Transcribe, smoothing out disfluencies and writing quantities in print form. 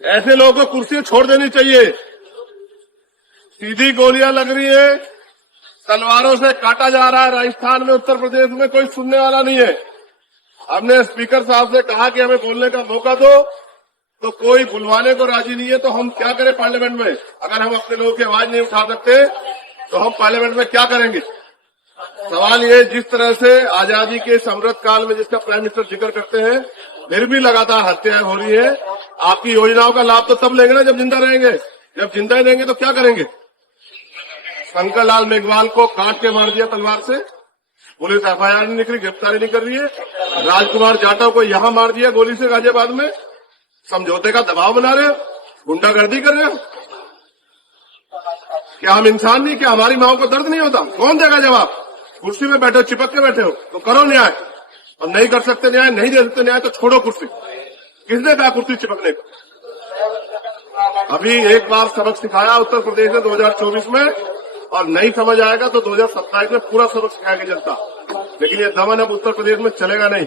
ऐसे लोगों को कुर्सी छोड़ देनी चाहिए। सीधी गोलियां लग रही है, तलवारों से काटा जा रहा है। राजस्थान में, उत्तर प्रदेश में कोई सुनने वाला नहीं है। हमने स्पीकर साहब से कहा कि हमें बोलने का मौका दो, तो कोई बुलवाने को राजी नहीं है। तो हम क्या करें पार्लियामेंट में? अगर हम अपने लोगों की आवाज नहीं उठा सकते तो हम पार्लियामेंट में क्या करेंगे? सवाल ये, जिस तरह से आजादी के समृद्ध काल में जिसका प्राइम मिनिस्टर जिक्र करते हैं, फिर भी लगातार हत्याएं हो रही है। आपकी योजनाओं का लाभ तो तब लेंगे ना जब जिंदा रहेंगे। जब जिंदा ही रहेंगे तो क्या करेंगे? शंकर लाल मेघवाल को काट के मार दिया तलवार से, पुलिस एफआईआर नहीं निकली, गिरफ्तारी नहीं कर रही है। राजकुमार जाटव को यहां मार दिया गोली से गाजियाबाद में। समझौते का दबाव बना रहे हो, गुंडागर्दी कर रहे हो। क्या हम इंसान नहीं? क्या हमारी माओ को दर्द नहीं होता? कौन देगा जवाब? कुर्सी में बैठे हो, चिपक के बैठे हो, तो करो न्याय। और नहीं कर सकते न्याय, नहीं दे सकते न्याय, तो छोड़ो कुर्सी। किसने कहा कुर्सी चिपकने को? अभी एक बार सबक सिखाया उत्तर प्रदेश में 2024 में, और नहीं समझ आएगा तो 2027 में पूरा सबक सिखाएगी जनता। लेकिन ये दमन अब उत्तर प्रदेश में चलेगा नहीं।